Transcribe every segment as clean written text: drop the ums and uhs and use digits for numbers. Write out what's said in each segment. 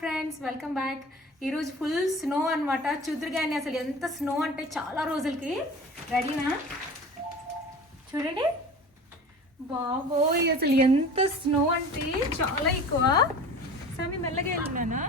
Friends, welcome back. ఈరోజు full snow అనమాట. చూద్దరు కానీ అసలు ఎంత స్నో అంటే చాలా రోజులకి. రెడీనా? చూడండి బాబోయ్, అసలు ఎంత స్నో అంటే చాలా ఎక్కువ. సామి మెల్లగా వెళ్ళినానా?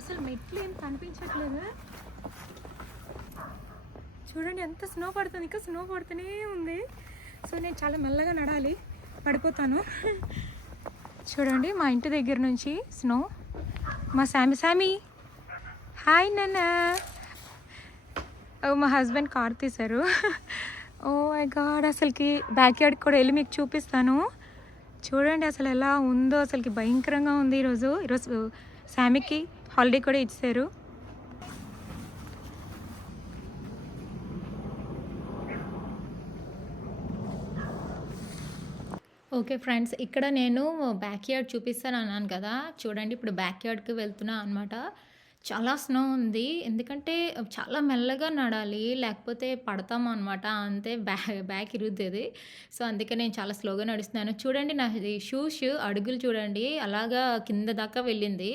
అసలు మెట్లు ఏం కనిపించట్లేదు. చూడండి ఎంత స్నో పడుతుంది, ఇంకా స్నో పడుతూనే ఉంది. సో నేను చాలా మెల్లగా నడాలి, పడిపోతాను. చూడండి మా ఇంటి దగ్గర నుంచి స్నో. మా సామి హాయ్ నాన్న. మా హస్బెండ్ కార్ తీశారు. ఓ మై గాడ్, అసలుకి బ్యాక్ యార్డ్కి కూడా వెళ్ళి మీకు చూపిస్తాను. చూడండి అసలు ఎలా ఉందో, అసలుకి భయంకరంగా ఉంది. ఈరోజు సామికి హాలిడే కూడా ఇచ్చారు. ఓకే ఫ్రెండ్స్, ఇక్కడ నేను బ్యాక్ యార్డ్ చూపిస్తాను అన్నాను కదా. చూడండి ఇప్పుడు బ్యాక్ యార్డ్కి వెళ్తున్నా అనమాట. చాలా స్నో ఉంది, ఎందుకంటే చాలా మెల్లగా నడాలి, లేకపోతే పడతాము అనమాట. అంతే బ్యాక్ ఇరుగుతుంది. సో అందుకే నేను చాలా స్లోగా నడుస్తున్నాను. చూడండి నా షూస్ అడుగులు చూడండి అలాగా కింద దాకా వెళ్ళింది.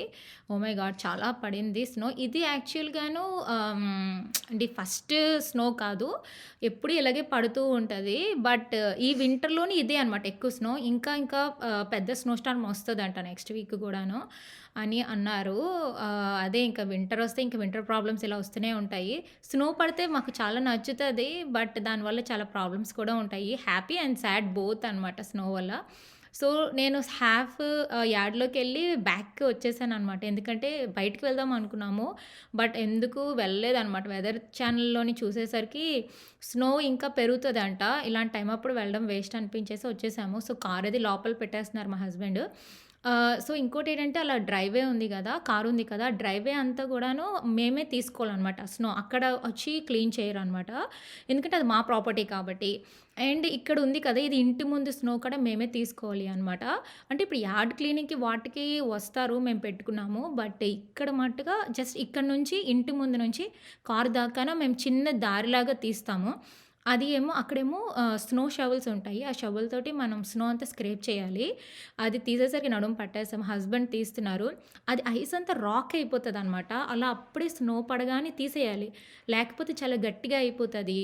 ఓ మై గాడ్, చాలా పడింది స్నో. ఇది యాక్చువల్గాను ఫస్ట్ స్నో కాదు, ఎప్పుడు ఇలాగే పడుతూ ఉంటుంది. బట్ ఈ వింటర్లోని ఇదే అనమాట ఎక్కువ స్నో. ఇంకా పెద్ద స్నో స్టార్మ్ వస్తుంది అంట నెక్స్ట్ వీక్ కూడాను అని అన్నారు. అదే ఇంకా వింటర్ వస్తే ఇంకా వింటర్ ప్రాబ్లమ్స్ ఇలా వస్తూనే ఉంటాయి. స్నో పడితే మాకు చాలా నచ్చుతుంది, బట్ దానివల్ల చాలా ప్రాబ్లమ్స్ కూడా ఉంటాయి. హ్యాపీ అండ్ సాడ్ బోత్ అనమాట స్నో వల్ల. సో నేను హాఫ్ యార్డ్లోకి వెళ్ళి బ్యాక్కి వచ్చేసాను అనమాట. ఎందుకంటే బయటికి వెళ్దాం అనుకున్నాము, బట్ ఎందుకు వెళ్ళలేదన్నమాట. వెదర్ ఛానల్లోని చూసేసరికి స్నో ఇంకా పెరుగుతుందంట. ఇలాంటి టైం అప్పుడు వెళ్ళడం వేస్ట్ అనిపించేసి వచ్చేసాము. సో కార్ అది లోపల పెట్టేస్తున్నారు మా హస్బెండ్. సో ఇంకోటి ఏంటంటే అలా డ్రైవే ఉంది కదా, కారు ఉంది కదా, డ్రైవే అంతా కూడాను మేమే తీసుకోవాలన్నమాట. స్నో అక్కడ వచ్చి క్లీన్ చేయరు అనమాట, ఎందుకంటే అది మా ప్రాపర్టీ కాబట్టి. అండ్ ఇక్కడ ఉంది కదా, ఇది ఇంటి ముందు స్నో కూడా మేమే తీసుకోవాలి అనమాట. అంటే ఇప్పుడు యార్డ్ క్లీనింగ్కి వాటికి వస్తారు, మేము పెట్టుకున్నాము. బట్ ఇక్కడ మట్టుగా జస్ట్ ఇక్కడ నుంచి ఇంటి ముందు నుంచి కారు దాకా మేము చిన్న దారిలాగా తీస్తాము. అది ఏమో అక్కడేమో స్నో షవల్స్ ఉంటాయి. ఆ షవల్ తోటి మనం స్నో అంతా స్క్రేప్ చేయాలి. అది తీసేసరికి నడుము పట్టేసాం. హస్బెండ్ తీస్తున్నారు. అది ఐస్ అంతా రాక్ అయిపోతుంది అనమాట. అలా అప్పుడే స్నో పడగానే తీసేయాలి, లేకపోతే చాలా గట్టిగా అయిపోతుంది.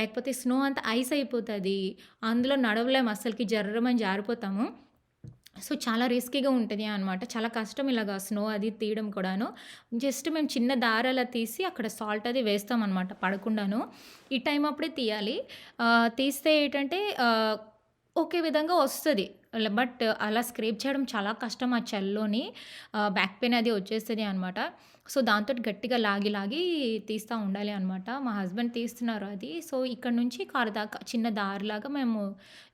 లేకపోతే స్నో అంతా ఐస్ అయిపోతుంది, అందులో నడవలేము, అస్సలకి జర్రమని జారిపోతాము. సో చాలా రిస్కీగా ఉంటుంది అనమాట. చాలా కష్టం ఇలాగా స్నో అది తీయడం కూడాను. జస్ట్ మేము చిన్న దారి అలా తీసి అక్కడ సాల్ట్ అది వేస్తామన్నమాట పడకుండాను. ఈ టైం అప్పుడే తీయాలి. తీస్తే ఏంటంటే ఒకే విధంగా వస్తుంది, బట్ అలా స్క్రేప్ చేయడం చాలా కష్టం. ఆ చల్లోని బ్యాక్ పెయిన్ అది వచ్చేస్తుంది అనమాట. సో దాంతో గట్టిగా లాగి తీస్తూ ఉండాలి అనమాట. మా హస్బెండ్ తీస్తున్నారు అది. సో ఇక్కడ నుంచి కారు దాకా చిన్న దారిలాగా మేము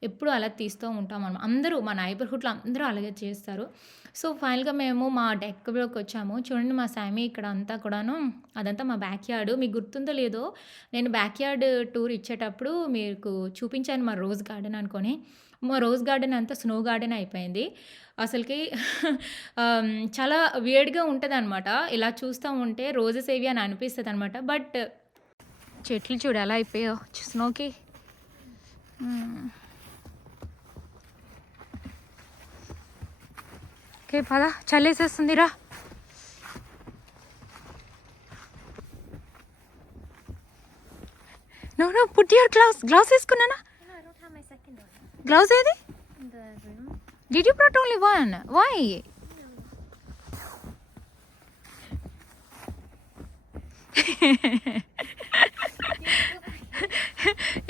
ఎప్పుడు అలా తీస్తూ ఉంటాం అన్నమాట. అందరూ మా నైబర్హుడ్లో అందరూ అలాగే చేస్తారు. సో ఫైనల్గా మేము మా డెక్లోకి వచ్చాము. చూడండి మా సామి ఇక్కడ అంతా కూడాను, అదంతా మా బ్యాక్ యార్డ్. మీకు గుర్తుందో లేదో, నేను బ్యాక్ యార్డ్ టూర్ ఇచ్చేటప్పుడు మీకు చూపించాను మా రోజ్ గార్డెన్ అనుకొని. మా రోజ్ గార్డెన్ అంతా స్నో గార్డెన్ అయిపోయింది. అసలుకి చాలా వియర్డ్గా ఉంటుంది అనమాట. ఇలా చూస్తూ ఉంటే రోజెస్ ఏవి అని అనిపిస్తుంది అనమాట. బట్ చెట్లు చూడు ఎలా అయిపోయాయో స్నోకి. ఓకే పద, చల్లేసేస్తుంది రా. నో పుట్ యువర్ గ్లౌస్ వేసుకున్నానా? గ్లౌస్ ఏది? Did you brought only one? Why?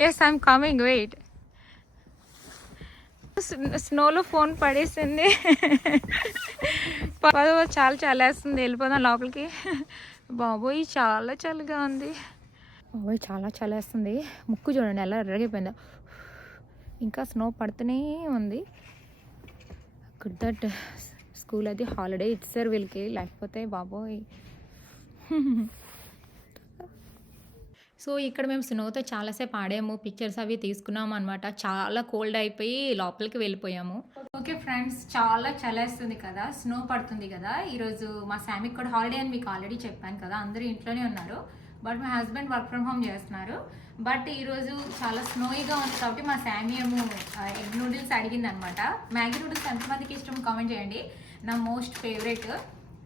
Yes, I'm coming. Wait. స్నోలో ఫోన్ పడేసింది. చాలా చల్లేస్తుంది, వెళ్ళిపోదాం లోపలికి. బాబోయ్ చాలా చలిగా ఉంది. బాబోయ్ చాలా చల్లేస్తుంది. ముక్కు చూడండి ఎలా ఎర్రగైపోయిందో. ఇంకా స్నో పడుతూనే ఉంది. గుడ్ దట్ స్కూల్ అది హాలిడే ఇచ్చారు వీళ్ళకి, లేకపోతే బాబోయ్. సో ఇక్కడ మేము స్నోతో చాలాసేపు ఆడాము, పిక్చర్స్ అవి తీసుకున్నాము అనమాట. చాలా కోల్డ్ అయిపోయి లోపలికి వెళ్ళిపోయాము. ఓకే ఫ్రెండ్స్, చాలా చలేస్తుంది కదా, స్నో పడుతుంది కదా. ఈరోజు మా సామికి కూడా హాలిడే అని మీకు ఆల్రెడీ చెప్పాను కదా. అందరూ ఇంట్లోనే ఉన్నారు, బట్ మా హస్బెండ్ వర్క్ ఫ్రమ్ హోమ్ చేస్తున్నారు. బట్ ఈరోజు చాలా స్నోయిగా ఉంది కాబట్టి మా శామీ ఏమో ఎగ్ నూడిల్స్ అడిగింది అనమాట. మ్యాగీ నూడిల్స్ ఎంతమందికి ఇష్టం కామెంట్ చేయండి. నా మోస్ట్ ఫేవరెట్.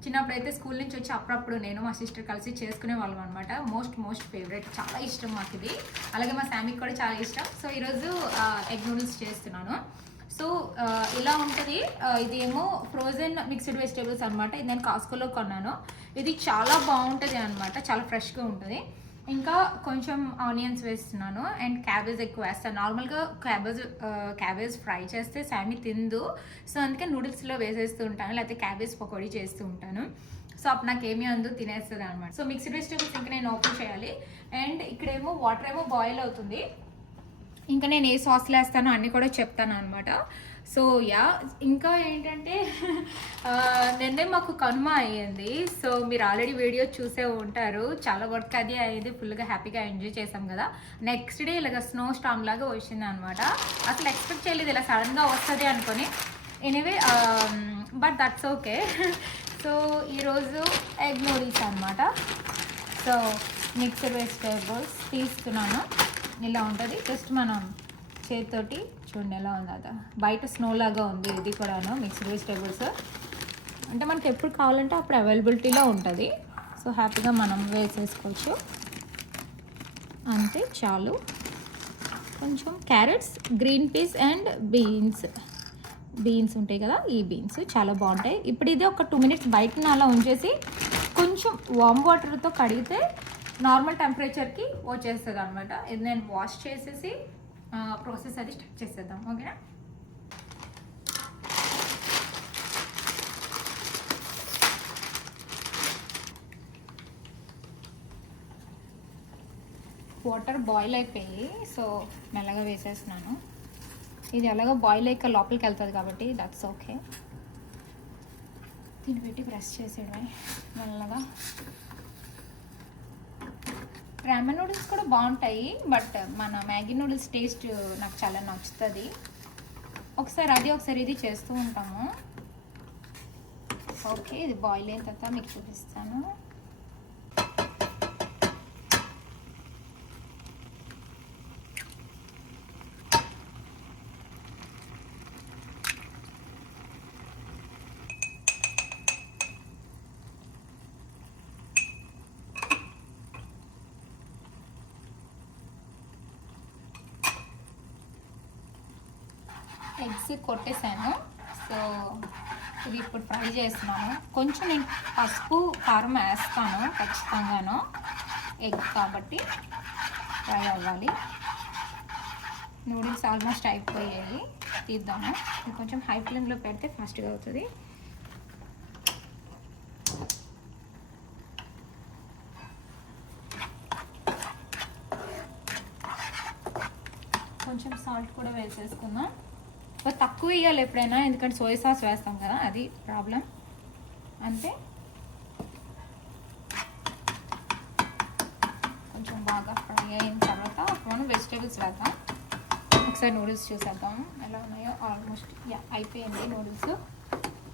చిన్నప్పుడైతే స్కూల్ నుంచి వచ్చి అప్పుడప్పుడు నేను మా సిస్టర్ కలిసి చేసుకునే వాళ్ళం అనమాట. మోస్ట్ ఫేవరెట్, చాలా ఇష్టం మాకు ఇది. అలాగే మా శామీకి కూడా చాలా ఇష్టం. సో ఈరోజు ఎగ్ నూడిల్స్ చేస్తున్నాను. సో ఇలా ఉంటుంది. ఇది ఏమో ఫ్రోజన్ మిక్స్డ్ వెజిటేబుల్స్ అనమాట. ఇది నేను కాస్కోలో కొన్నాను. ఇది చాలా బాగుంటుంది అనమాట, చాలా ఫ్రెష్గా ఉంటుంది. ఇంకా కొంచెం ఆనియన్స్ వేస్తున్నాను అండ్ క్యాబేజ్ ఎక్కువ వేస్తాను. నార్మల్గా క్యాబేజ్ ఫ్రై చేస్తే శామీ తిందు, సో అందుకే నూడిల్స్లో వేసేస్తూ ఉంటాను, లేకపోతే క్యాబేజ్ పకోడీ చేస్తూ ఉంటాను. సో అప్పుడు నాకేమీ అందు తినేస్తుంది అనమాట. సో మిక్స్డ్ వెజిటేబుల్స్ ఇంకా నేను ఓపెన్ చేయాలి. అండ్ ఇక్కడేమో వాటర్ ఏమో బాయిల్ అవుతుంది. ఇంకా నేను ఏ సాస్లు వేస్తానో అన్నీ కూడా చెప్తాను అనమాట. సో యా, ఇంకా ఏంటంటే నిన్నే మాకు కనుమ అయ్యింది. సో మీరు ఆల్రెడీ వీడియో చూసే ఉంటారు. చాలా వర్క్ అది అయ్యేది, ఫుల్గా హ్యాపీగా ఎంజాయ్ చేసాం కదా. నెక్స్ట్ డే ఇలాగ స్నో స్టార్మ్ లాగా వచ్చింది అనమాట. అసలు ఎక్స్పెక్ట్ చేయలేదు ఇలా సడన్గా వస్తుంది అనుకొని. Anyway but that's okay. So ఈరోజు ఎగ్ నూడిల్స్ అనమాట. సో మిక్స్డ్ వెజిటేబుల్స్ తీస్తున్నాను. ఇలా ఉంటుంది. జస్ట్ మనం చేతితోటి చూడండి ఎలా ఉంది. అదా బయట స్నో లాగా ఉంది. ఇది కూడాను మిక్స్డ్ వెజిటేబుల్స్ అంటే మనకి ఎప్పుడు కావాలంటే అప్పుడు అవైలబిలిటీలో ఉంటుంది. సో హ్యాపీగా మనం వేసేసుకోవచ్చు అంతే, చాలు. కొంచెం carrots, green peas and beans ఉంటాయి కదా, ఈ బీన్స్ చాలా బాగుంటాయి. ఇప్పుడు ఇది ఒక 2 minutes బయటన అలా ఉంచేసి కొంచెం వామ్ వాటర్తో కడిగితే నార్మల్ టెంపరేచర్కి వచ్చేస్తుంది అనమాట. ఇది నేను వాష్ చేసేసి ప్రాసెస్ అది స్టార్ట్ చేసేద్దాం. ఓకేనా? వాటర్ బాయిల్ అయిపోయి సో మెల్లగా వేసేస్తున్నాను. ఇది ఎలాగో బాయిల్ అయ్యాక లోపలికి వెళ్తుంది కాబట్టి దట్స్ ఓకే. దీన్ని పెట్టి ప్రెస్ చేసేయడమే మెల్లగా. రామెన్ నూడిల్స్ కూడా బాగుంటాయి, బట్ మన మ్యాగీ నూడిల్స్ టేస్ట్ నాకు చాలా నచ్చుతుంది. ఒకసారి ఇది చేస్తూ ఉంటాము. ఓకే, ఇది బాయిల్ అయిన తర్వాత మీకు చూపిస్తాను. ఎగ్స్ కొట్టేసాను. సో ఇది ఇప్పుడు ఫ్రై చేస్తున్నాను. కొంచెం నేను పసుపు కారం వేస్తాను ఖచ్చితంగాను, ఎగ్ కాబట్టి ఫ్రై అవ్వాలి. నూడిల్స్ ఆల్మోస్ట్ అయిపోయాయి, తీద్దాము. కొంచెం హై ఫ్లేమ్లో పెడితే ఫాస్ట్గా అవుతుంది. కొంచెం సాల్ట్ కూడా వేసేసుకుందాం. తక్కువ వేయాలి ఎప్పుడైనా, ఎందుకంటే సోయా సాస్ వేస్తాం కదా, అది ప్రాబ్లం. అంతే. కొంచెం బాగా ఫ్రై అయిన తర్వాత మనం వెజిటేబుల్స్ వేద్దాం. ఒకసారి నూడిల్స్ చూసేద్దాం ఎలా ఉన్నాయో. ఆల్మోస్ట్ అయిపోయింది నూడిల్స్,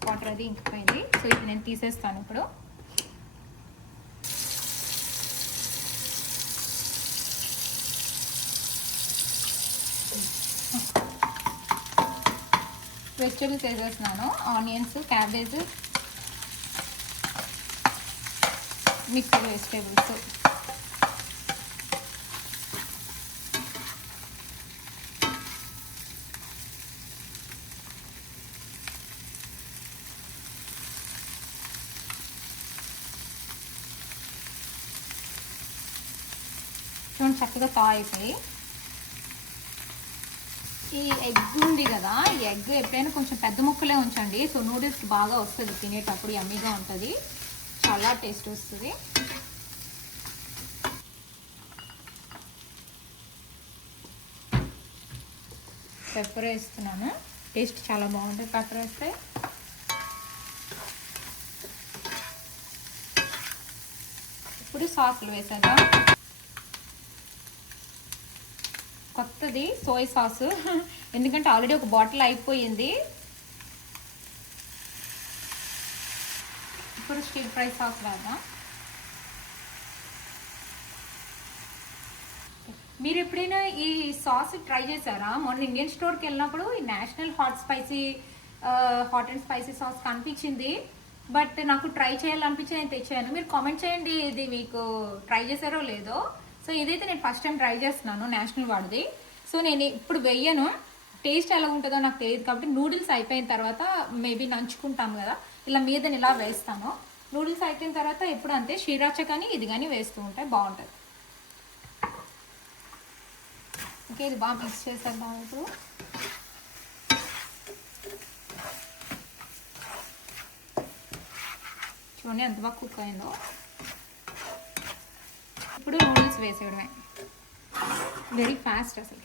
వాటర్ అది ఇంకిపోయింది. సో ఇది నేను తీసేస్తాను ఇప్పుడు. వెజిటేబుల్స్ వేసేస్తున్నాను. Onions, cabbage, mixed vegetables. చూడండి చక్కగా తా అయిపోయి. ఈ ఎగ్ ఉంది కదా, ఈ ఎగ్ ఎప్పుడైనా కొంచెం పెద్ద ముక్కలే ఉంచండి. సో నూడిల్స్ బాగా వస్తుంది తినేటప్పుడు, యమ్మీగా ఉంటుంది, చాలా టేస్ట్ వస్తుంది. పెప్పర్ వేస్తున్నాను, టేస్ట్ చాలా బాగుంటుంది పెప్పర్ వేస్తే. ఇప్పుడు సాస్లు వేసేద్దాం. కొత్తది సోయా సాస్, ఎందుకంటే ఆల్రెడీ ఒక బాటిల్ అయిపోయింది. ఇప్పుడు స్టిర్ ఫ్రై సాస్ వేద్దాం. మీరు ఎప్పుడైనా ఈ సాస్ ట్రై చేశారా? మొన్న ఇండియన్ స్టోర్కి వెళ్ళినప్పుడు ఈ national hot and spicy sauce కనిపించింది, బట్ నాకు ట్రై చేయాలనిపించి నేను తెచ్చాను. మీరు కామెంట్ చేయండి ఇది మీకు ట్రై చేశారో లేదో. సో ఇదైతే నేను ఫస్ట్ టైం ట్రై చేస్తున్నాను నేషనల్ వాడిది. సో నేను ఇప్పుడు వెయ్యను, టేస్ట్ ఎలా ఉంటుందో నాకు తెలియదు కాబట్టి నూడిల్స్ అయిపోయిన తర్వాత మేబీ నంచుకుంటాం కదా, ఇలా మీదని ఇలా వేస్తాను. నూడిల్స్ అయిపోయిన తర్వాత ఎప్పుడు అంతే శ్రీరాచ కానీ ఇది కానీ వేస్తూ ఉంటాయి, బాగుంటుంది. ఓకే, ఇది బాగా మిక్స్ చేసేద్దాం. ఇప్పుడు చూడండి ఎంత బాగా కుక్ అయిందో. ఇప్పుడు నూడిల్స్ వేసేయడమే, వెరీ ఫాస్ట్ అసలు.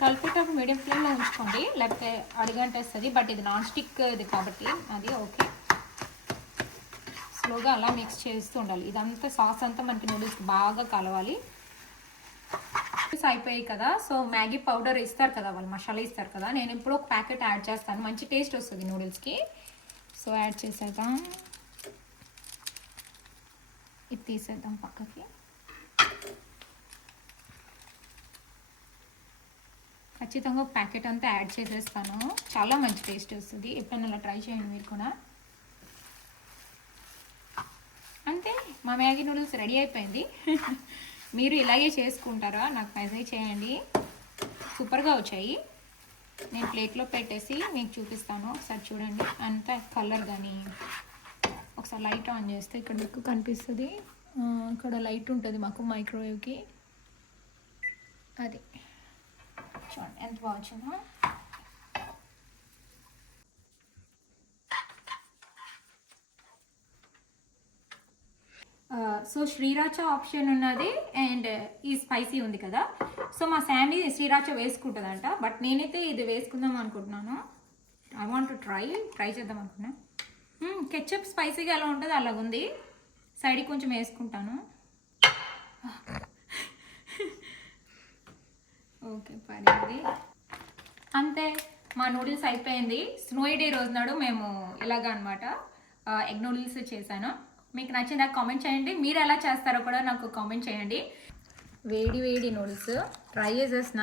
కలిపేటప్పుడు మీడియం ఫ్లేమ్లో ఉంచుకోండి, లేకపోతే అడిగంటేస్తుంది. బట్ ఇది నాన్ స్టిక్ ఇది కాబట్టి అది ఓకే. స్లోగా అలా మిక్స్ చేస్తూ ఉండాలి. ఇదంతా సాస్ అంతా మనకి నూడిల్స్కి బాగా కలవాలి. అయిపోయాయి కదా. సో మ్యాగీ పౌడర్ ఇస్తారు కదా, వాళ్ళు మసాలా ఇస్తారు కదా, నేను ఇప్పుడు ఒక ప్యాకెట్ యాడ్ చేస్తాను, మంచి టేస్ట్ వస్తుంది నూడిల్స్కి. సో యాడ్ చేసేద్దాం, ఇది తీసేద్దాం పక్కకి. ఖచ్చితంగా ఒక ప్యాకెట్ అంతా యాడ్ చేసేస్తాను, చాలా మంచి టేస్ట్ వస్తుంది. ఎప్పుడైనా అలా ట్రై చేయండి మీరు కూడా. అంతే, మా మ్యాగీ నూడిల్స్ రెడీ అయిపోయింది. మీరు ఇలాగే చేసుకుంటారా? నాకు మెసేజ్ చేయండి. సూపర్గా వచ్చాయి. నేను ప్లేట్లో పెట్టేసి మీకు చూపిస్తాను, ఒకసారి చూడండి. అంతా కలర్ కానీ ఒకసారి లైట్ ఆన్ చేస్తే ఇక్కడ మీకు కనిపిస్తుంది. ఇక్కడ లైట్ ఉంటుంది మాకు మైక్రోవేవ్కి, అది చూడండి ఎంత బాగా వచ్చిందో. సో శ్రీరాచ ఆప్షన్ ఉన్నది అండ్ ఈ స్పైసీ ఉంది కదా. సో మా శాండీ శ్రీరాచ వేసుకుంటుందంట, బట్ నేనైతే ఇది వేసుకుందాం అనుకుంటున్నాను. ఐ వాంట్ టు ట్రై చేద్దాం అనుకున్నాను. కెచప్ స్పైసీగా ఎలా ఉంటుంది అలా ఉంది. సైడ్కి కొంచెం వేసుకుంటాను. ఓకే, పడింది. అంతే, మా నూడిల్స్ అయిపోయింది. స్నోయి డే రోజు నాడు మేము ఇలాగ అనమాట ఎగ్ నూడిల్స్ చేశాను. మీకు నచ్చిందా కామెంట్ చేయండి. మీరు ఎలా చేస్తారో కూడా నాకు కామెంట్ చేయండి. వేడి వేడి నూడిల్స్ ట్రై చేసేసిన.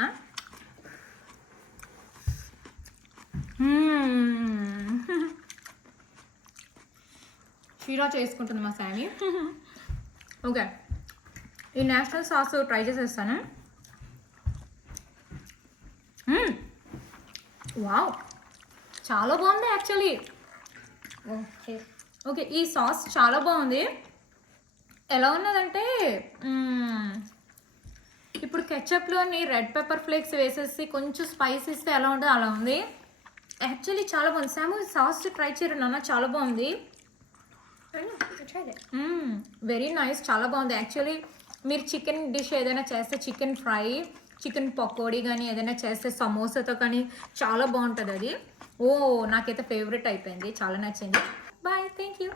షీరా చేసుకుంటుంది మా శామీ. ఓకే, ఈ నేషనల్ సాస్ ట్రై చేసేస్తాను. వావ్, చాలా బాగుంది యాక్చువల్లీ. ఓకే, ఈ సాస్ చాలా బాగుంది. ఎలా ఉన్నదంటే ఇప్పుడు కెచప్లోని రెడ్ పెప్పర్ ఫ్లేక్స్ వేసేసి కొంచెం స్పైస్ ఇస్తే ఎలా ఉంటుందో అలా ఉంది. యాక్చువల్లీ చాలా బాగుంది. సాము సాస్ ట్రై చేయరు నాన్న, చాలా బాగుంది. వెరీ నైస్, చాలా బాగుంది. యాక్చువల్లీ మీరు చికెన్ డిష్ ఏదైనా చేస్తే, చికెన్ ఫ్రై, చికెన్ పకోడీ కానీ ఏదైనా చేస్తే సమోసాతో కానీ చాలా బాగుంటుంది అది. నాకైతే ఫేవరెట్ అయిపోయింది, చాలా నచ్చింది. Bye, thank you.